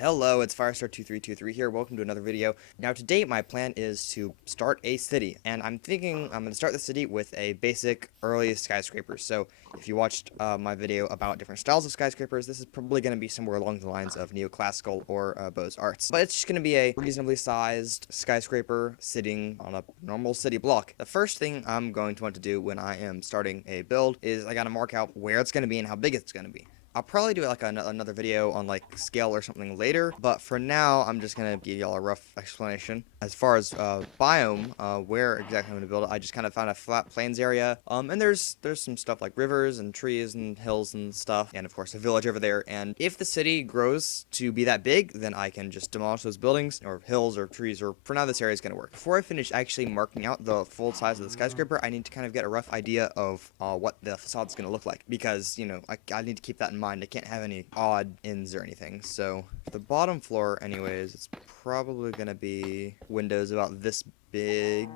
Hello, it's Firestar2323 here. Welcome to another video. Now today my plan is to start a city, and I'm thinking I'm going to start the city with a basic early skyscraper. So if you watched my video about different styles of skyscrapers, this is probably going to be somewhere along the lines of neoclassical or Beaux-Arts. But it's just going to be a reasonably sized skyscraper sitting on a normal city block. The first thing I'm going to want to do when I am starting a build is I got to mark out where it's going to be and how big it's going to be. I'll probably do like another video on like scale or something later, but for now I'm just gonna give y'all a rough explanation. As far as biome, where exactly I'm gonna build it, I just kind of found a flat plains area, and there's some stuff like rivers and trees and hills and stuff, and of course a village over there. And if the city grows to be that big, then I can just demolish those buildings or hills or trees. Or for now, this area is gonna work. Before I finish actually marking out the full size of the skyscraper, I need to kind of get a rough idea of what the facade's gonna look like, because you know I need to keep that in mind. I can't have any odd ends or anything. So the bottom floor anyways, it's probably gonna be windows about this big.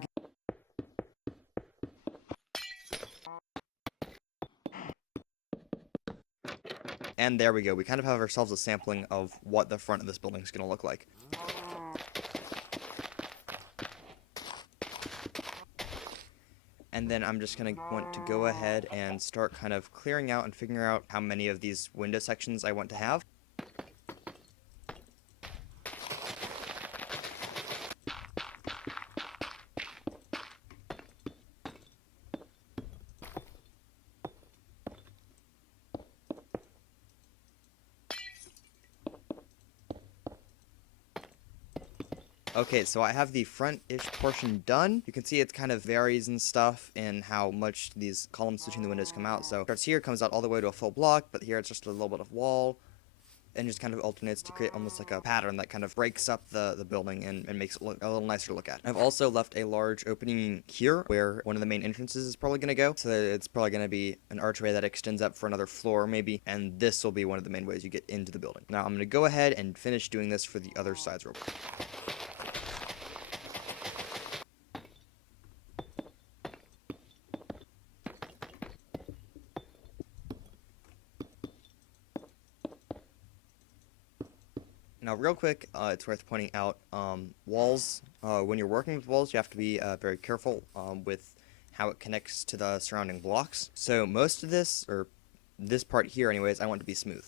And there we go. We kind of have ourselves a sampling of what the front of this building is going to look like. And then I'm just going to want to go ahead and start kind of clearing out and figuring out how many of these window sections I want to have. Okay, so I have the front-ish portion done. You can see it kind of varies and stuff in how much these columns between the windows come out. So it starts here, comes out all the way to a full block, but here it's just a little bit of wall, and just kind of alternates to create almost like a pattern that kind of breaks up the building and makes it look a little nicer to look at. I've also left a large opening here where one of the main entrances is probably going to go. So it's probably going to be an archway that extends up for another floor maybe, and this will be one of the main ways you get into the building. Now I'm going to go ahead and finish doing this for the other sides real quick. Now, real quick, it's worth pointing out, walls, when you're working with walls, you have to be very careful with how it connects to the surrounding blocks. So most of this, or this part here anyways, I want to be smooth.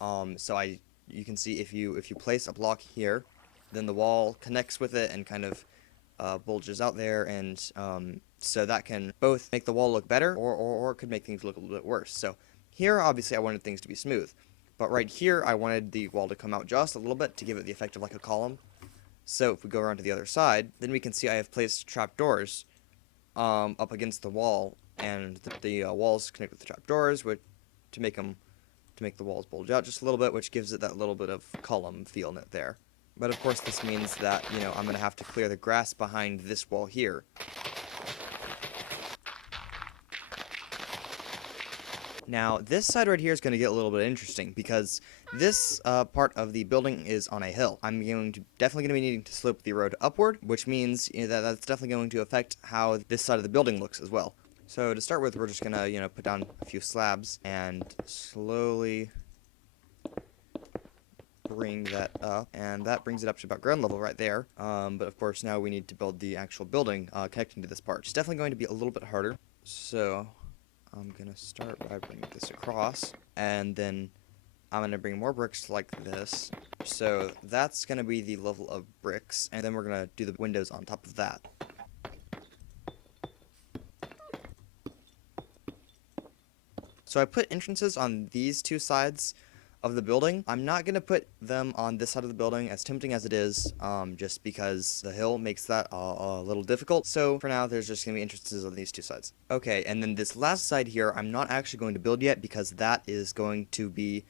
You can see if you place a block here, then the wall connects with it and kind of bulges out there, and so that can both make the wall look better or it could make things look a little bit worse. So here, obviously, I wanted things to be smooth. But right here, I wanted the wall to come out just a little bit to give it the effect of like a column. So if we go around to the other side, then we can see I have placed trapdoors up against the wall, and the walls connect with the trapdoors, which to make the walls bulge out just a little bit, which gives it that little bit of column feel in it there. But of course, this means that I'm gonna have to clear the grass behind this wall here. Now, this side right here is going to get a little bit interesting because this part of the building is on a hill. I'm definitely going to be needing to slope the road upward, which means that's definitely going to affect how this side of the building looks as well. So to start with, we're just going to put down a few slabs and slowly bring that up, and that brings it up to about ground level right there. But of course, now we need to build the actual building connecting to this part. It's definitely going to be a little bit harder. So I'm gonna start by bringing this across, and then I'm gonna bring more bricks like this. So that's gonna be the level of bricks, and then we're gonna do the windows on top of that. So I put entrances on these two sides of the building. I'm not going to put them on this side of the building, as tempting as it is, just because the hill makes that a little difficult. So for now, there's just going to be entrances on these two sides. Okay, and then this last side here, I'm not actually going to build yet because that is going to be,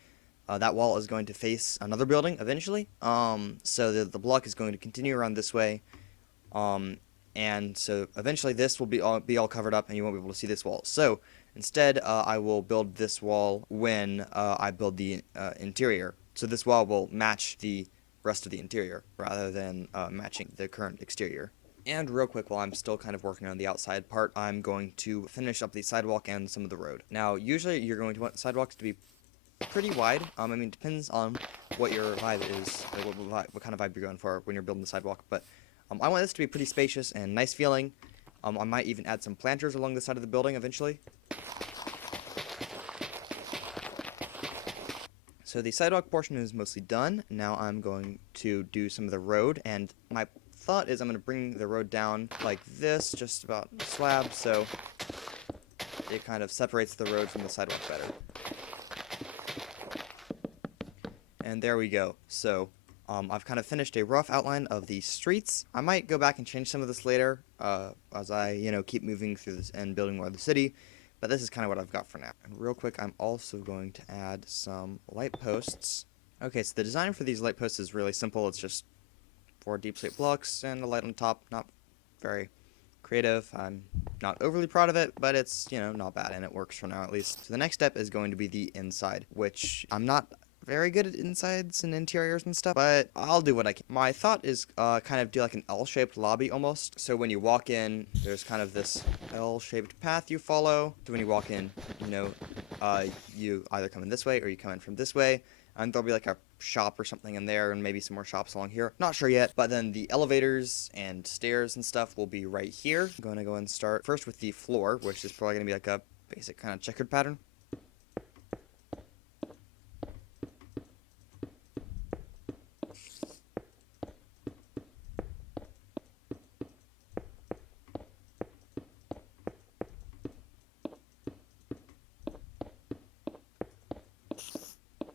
that wall is going to face another building eventually. So the block is going to continue around this way. And so eventually this will be all covered up and you won't be able to see this wall. So instead, I will build this wall when I build the interior. So this wall will match the rest of the interior rather than matching the current exterior. And real quick, while I'm still kind of working on the outside part, I'm going to finish up the sidewalk and some of the road. Now, usually you're going to want the sidewalks to be pretty wide. I mean, it depends on what your vibe is, like what kind of vibe you're going for when you're building the sidewalk. But I want this to be pretty spacious and nice feeling. I might even add some planters along the side of the building eventually. So the sidewalk portion is mostly done. Now I'm going to do some of the road, and my thought is I'm going to bring the road down like this, just about slab, so it kind of separates the road from the sidewalk better. And there we go. So I've kind of finished a rough outline of the streets. I might go back and change some of this later as I, keep moving through this and building more of the city. But this is kind of what I've got for now. And real quick, I'm also going to add some light posts. Okay, so the design for these light posts is really simple. It's just 4 deep slate blocks and a light on top. Not very creative. I'm not overly proud of it, but it's, not bad, and it works for now at least. So the next step is going to be the inside, which I'm not very good at insides and interiors and stuff, but I'll do what I can. My thought is kind of do like an L-shaped lobby almost. So when you walk in, there's kind of this L-shaped path you follow. So when you walk in, you either come in this way or you come in from this way. And there'll be like a shop or something in there, and maybe some more shops along here. Not sure yet, but then the elevators and stairs and stuff will be right here. I'm going to go and start first with the floor, which is probably going to be like a basic kind of checkered pattern.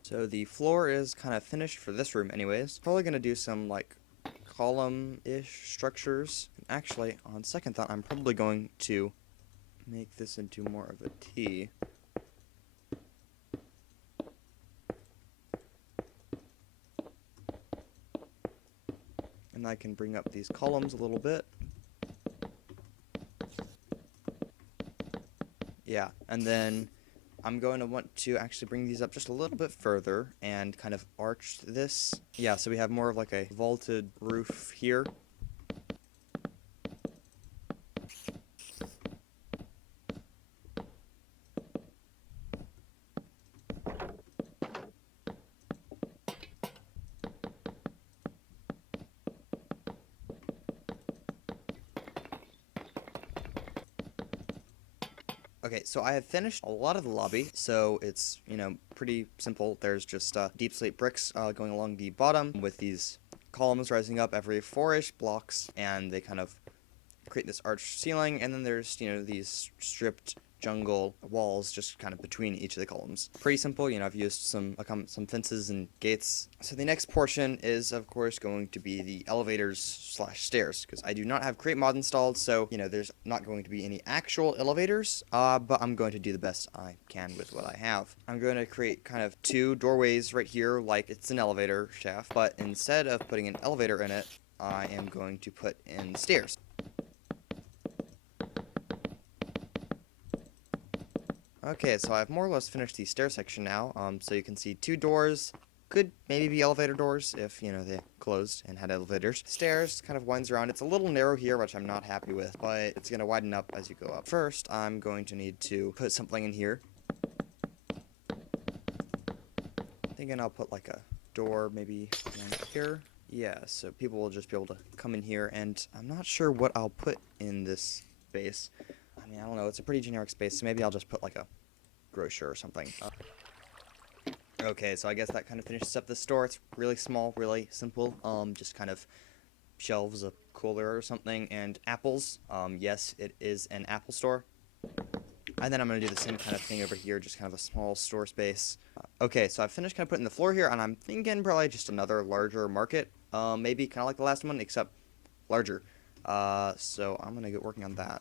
So the floor is kind of finished for this room anyways. Probably going to do some like column-ish structures. Actually, on second thought, I'm probably going to make this into more of a T. And I can bring up these columns a little bit. Yeah, and then I'm going to want to actually bring these up just a little bit further and kind of arch this. Yeah, so we have more of like a vaulted roof here. Okay, so I have finished a lot of the lobby, so it's, pretty simple. There's just deep slate bricks going along the bottom with these columns rising up every 4-ish blocks, and they kind of create this arched ceiling, and then there's, these stripped jungle walls just kind of between each of the columns. Pretty simple, I've used some fences and gates. So the next portion is, of course, going to be the elevators / stairs, because I do not have Create Mod installed, so, there's not going to be any actual elevators, but I'm going to do the best I can with what I have. I'm going to create kind of 2 doorways right here, like it's an elevator shaft, but instead of putting an elevator in it, I am going to put in stairs. Okay, so I've more or less finished the stair section now, so you can see 2 doors. Could maybe be elevator doors if, they closed and had elevators. Stairs kind of winds around. It's a little narrow here, which I'm not happy with, but it's going to widen up as you go up. First, I'm going to need to put something in here. Thinking I'll put like a door maybe right here. Yeah, so people will just be able to come in here, and I'm not sure what I'll put in this space. I mean, I don't know, it's a pretty generic space, so maybe I'll just put like a grocer or something. Okay, so I guess that kind of finishes up the store. It's really small, really simple, just kind of shelves, a cooler or something, and apples. Yes, it is an Apple store. And then I'm going to do the same kind of thing over here, just kind of a small store space. Okay, so I've finished kind of putting the floor here, and I'm thinking probably just another larger market. Maybe kind of like the last one, except larger. So I'm going to get working on that.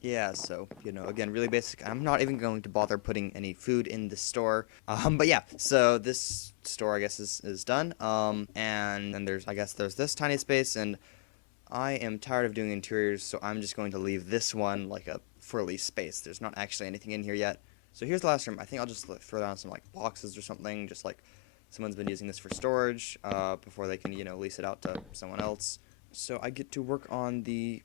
Yeah, so, again, really basic. I'm not even going to bother putting any food in the store. But yeah, so this store, I guess, is done. And then there's this tiny space, and I am tired of doing interiors, so I'm just going to leave this one like a frilly space. There's not actually anything in here yet. So here's the last room. I think I'll just throw down some, like, boxes or something, just like someone's been using this for storage, before they can, lease it out to someone else. So I get to work on the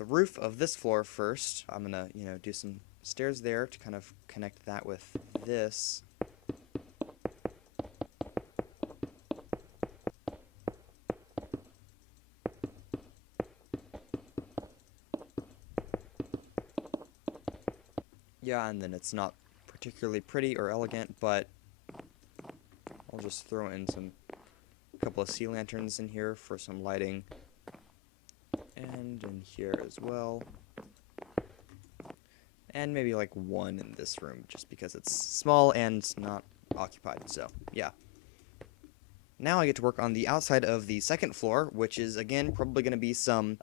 roof of this floor first. I'm gonna, do some stairs there to kind of connect that with this. Yeah, and then it's not particularly pretty or elegant, but I'll just throw in a couple of sea lanterns in here for some lighting, and in here as well. And maybe like one in this room, just because it's small and not occupied, so yeah. Now I get to work on the outside of the second floor, which is, again, probably going to be some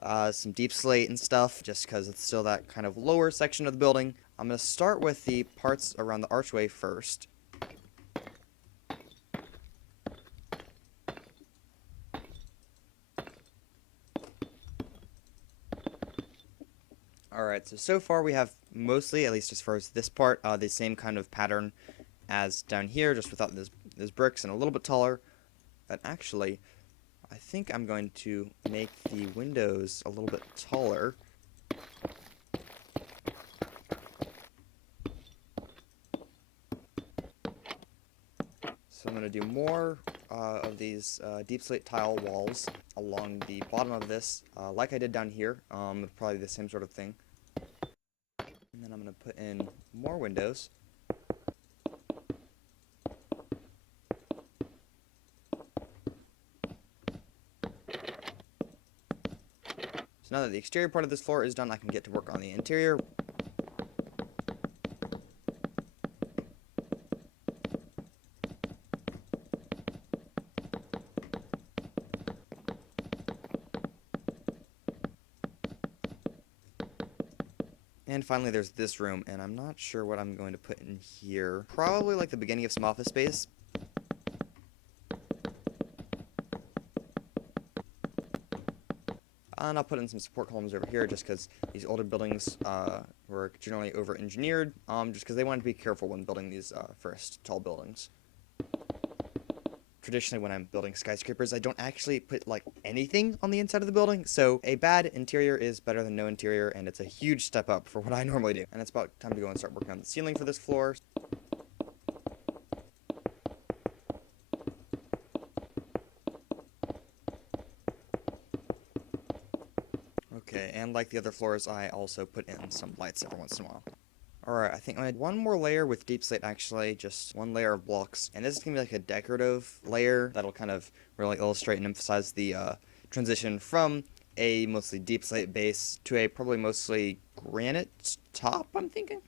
deep slate and stuff, just because it's still that kind of lower section of the building. I'm going to start with the parts around the archway first. Alright, so far we have mostly, at least as far as this part, the same kind of pattern as down here, just without those bricks and a little bit taller. But actually, I think I'm going to make the windows a little bit taller. So I'm going to do more of these deep slate tile walls along the bottom of this, like I did down here, probably the same sort of thing. And then I'm going to put in more windows. So now that the exterior part of this floor is done, I can get to work on the interior. And finally, there's this room, and I'm not sure what I'm going to put in here. Probably like the beginning of some office space. And I'll put in some support columns over here, just because these older buildings were generally over-engineered, just because they wanted to be careful when building these first tall buildings. Traditionally, when I'm building skyscrapers, I don't actually put like anything on the inside of the building, so a bad interior is better than no interior, and it's a huge step up for what I normally do. And it's about time to go and start working on the ceiling for this floor. Okay, and like the other floors, I also put in some lights every once in a while. Alright, I think I need one more layer with deep slate, actually, just one layer of blocks. And this is going to be like a decorative layer that'll kind of really illustrate and emphasize the transition from a mostly deep slate base to a probably mostly granite top, I'm thinking.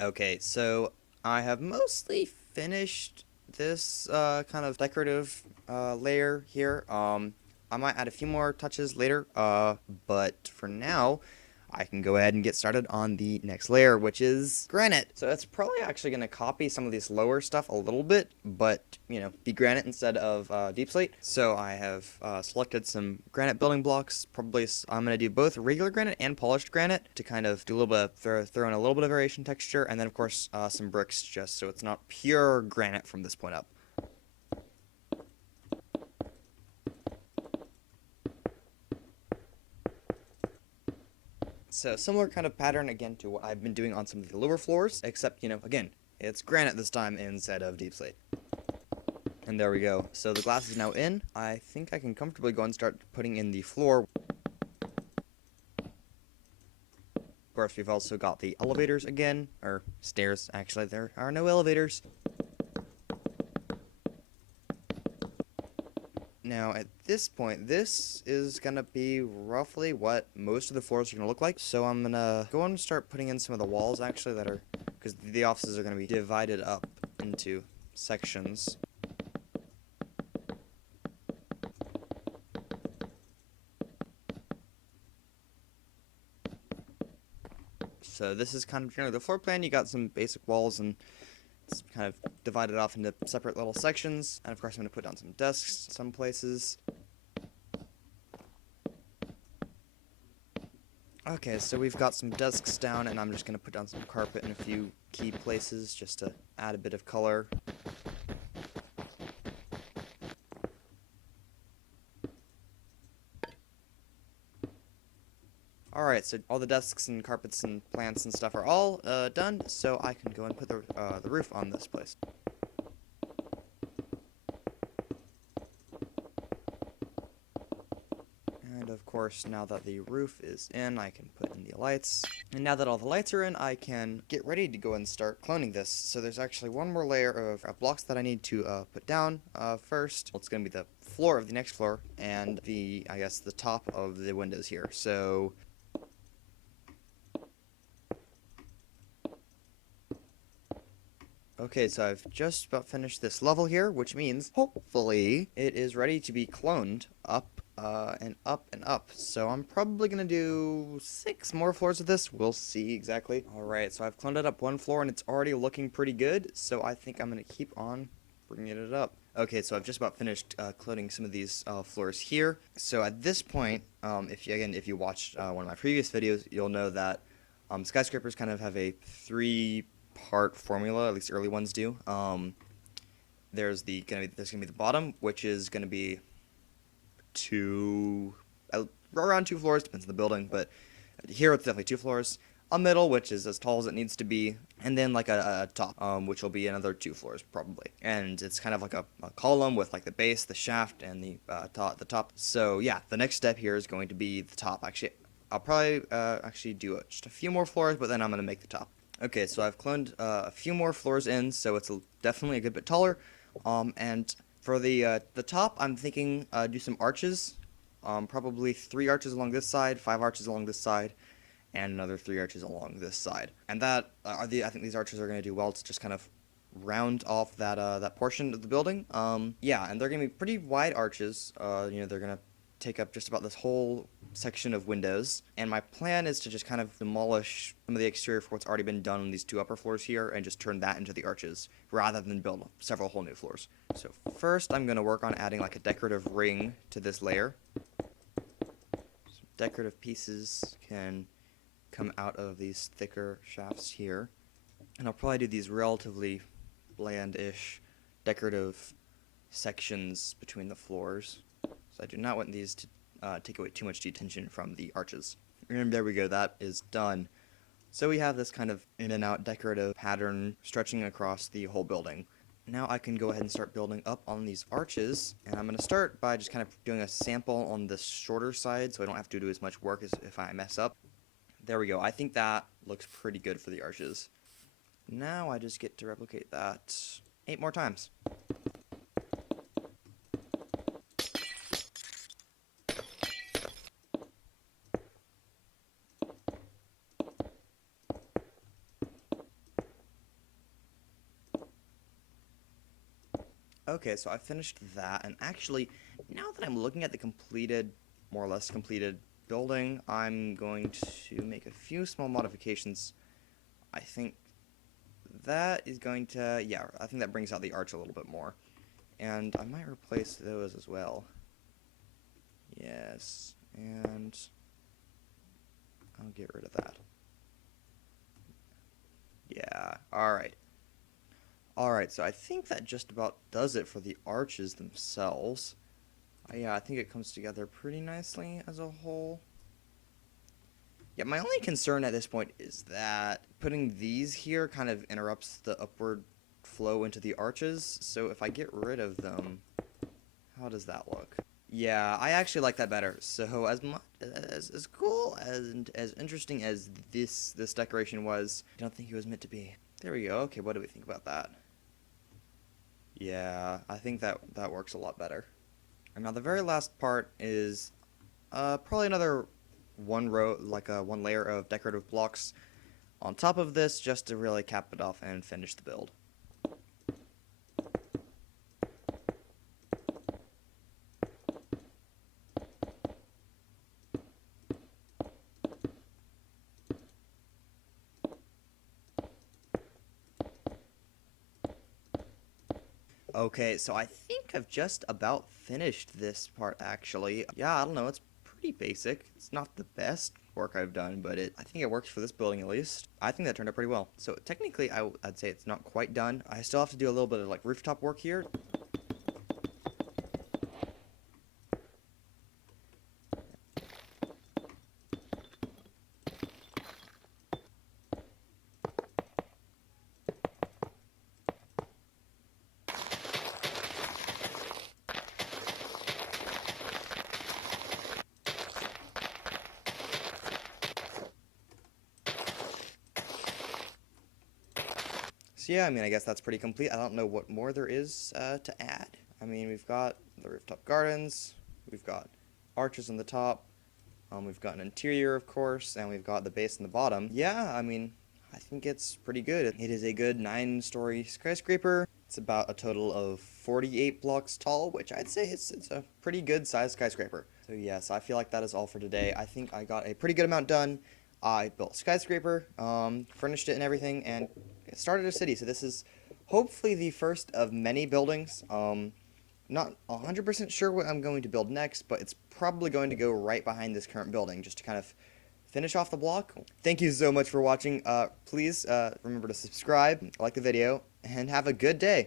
Okay, so I have mostly finished this kind of decorative layer here. I might add a few more touches later, but for now, I can go ahead and get started on the next layer, which is granite. So it's probably actually going to copy some of these lower stuff a little bit, but, you know, be granite instead of deep slate. So I have selected some granite building blocks. Probably I'm going to do both regular granite and polished granite to kind of do a little bit of, throw in a little bit of variation texture, and then, of course, some bricks just so it's not pure granite from this point up. So similar kind of pattern again to what I've been doing on some of the lower floors, except, you know, again, it's granite this time instead of deep slate. And there we go. So the glass is now in. I think I can comfortably go and start putting in the floor. Of course, we've also got the elevators again, or stairs, actually. There are no elevators. Now, at this point, this is going to be roughly what most of the floors are going to look like. So I'm going to go and start putting in some of the walls, actually, that are, because the offices are going to be divided up into sections. So this is kind of generally the floor plan. You got some basic walls, and it's kind of divided off into separate little sections. And of course, I'm going to put down some desks some places. Okay, so we've got some desks down, and I'm just going to put down some carpet in a few key places just to add a bit of color. Alright, so all the desks and carpets and plants and stuff are all done, so I can go and put the roof on this place. course, now that the roof is in, I can put in the lights. And now that all the lights are in, I can get ready to go and start cloning this. So there's actually one more layer of blocks that I need to put down first. It's going to be the floor of the next floor and I guess, the top of the windows here. So okay, so I've just about finished this level here, which means, hopefully, it is ready to be cloned up, and up, and up. So I'm probably going to do 6 more floors of this. We'll see exactly. Alright, so I've cloned it up 1 floor, and it's already looking pretty good. So I think I'm going to keep on bringing it up. Okay, so I've just about finished cloning some of these floors here. So at this point, if you watched one of my previous videos, you'll know that skyscrapers kind of have a 3-part formula, at least early ones do. There's gonna be the bottom, which is gonna be around 2 floors, depends on the building, but here it's definitely 2 floors. A middle, which is as tall as it needs to be, and then like a top, which will be another 2 floors probably. And it's kind of like a column with like the base, the shaft, and the top. So yeah, the next step here is going to be the top. Actually, I'll probably actually do just a few more floors, but then I'm gonna make the top. Okay, so I've cloned a few more floors in, so it's definitely a good bit taller. And for the top, I'm thinking do some arches, probably 3 arches along this side, 5 arches along this side, and another 3 arches along this side. And I think these arches are going to do well to just kind of round off that portion of the building. Yeah, and they're going to be pretty wide arches. They're going to take up just about this whole section of windows, and my plan is to just kind of demolish some of the exterior for what's already been done on these 2 upper floors here and just turn that into the arches rather than build several whole new floors. So first I'm going to work on adding like a decorative ring to this layer. Some decorative pieces can come out of these thicker shafts here, and I'll probably do these relatively bland-ish decorative sections between the floors. So I do not want these to take away too much detention from the arches. And there we go, that is done. So we have this kind of in and out decorative pattern stretching across the whole building. Now I can go ahead and start building up on these arches, and I'm going to start by just kind of doing a sample on the shorter side so I don't have to do as much work as if I mess up. There we go, I think that looks pretty good for the arches. Now I just get to replicate that 8 more times. Okay, so I finished that, and actually, now that I'm looking at the more or less completed building, I'm going to make a few small modifications. I think that is going to, yeah, I think that brings out the arch a little bit more. And I might replace those as well. Yes, and I'll get rid of that. Yeah, alright. Alright, so I think that just about does it for the arches themselves. Yeah, I think it comes together pretty nicely as a whole. Yeah, my only concern at this point is that putting these here kind of interrupts the upward flow into the arches. So if I get rid of them, how does that look? Yeah, I actually like that better. So as cool and as interesting as this decoration was, I don't think it was meant to be. There we go. Okay, what do we think about that? Yeah, I think that works a lot better. And now the very last part is probably another one layer of decorative blocks on top of this just to really cap it off and finish the build. Okay, so I think I've just about finished this part, actually. Yeah, I don't know, it's pretty basic. It's not the best work I've done, but I think it works for this building at least. I think that turned out pretty well. So technically, I'd say it's not quite done. I still have to do a little bit of like rooftop work here. So yeah, I mean, I guess that's pretty complete. I don't know what more there is to add. I mean, we've got the rooftop gardens, we've got arches on the top, we've got an interior, of course, and we've got the base and the bottom. Yeah, I mean, I think it's pretty good. It is a good 9-story skyscraper. It's about a total of 48 blocks tall, which I'd say it's a pretty good sized skyscraper. So yes, I feel like that is all for today. I think I got a pretty good amount done. I built a skyscraper, furnished it and everything, and started a city. So this is hopefully the first of many buildings. Not 100% sure what I'm going to build next, but it's probably going to go right behind this current building just to kind of finish off the block. Thank you so much for watching. Please remember to subscribe, like the video, and have a good day.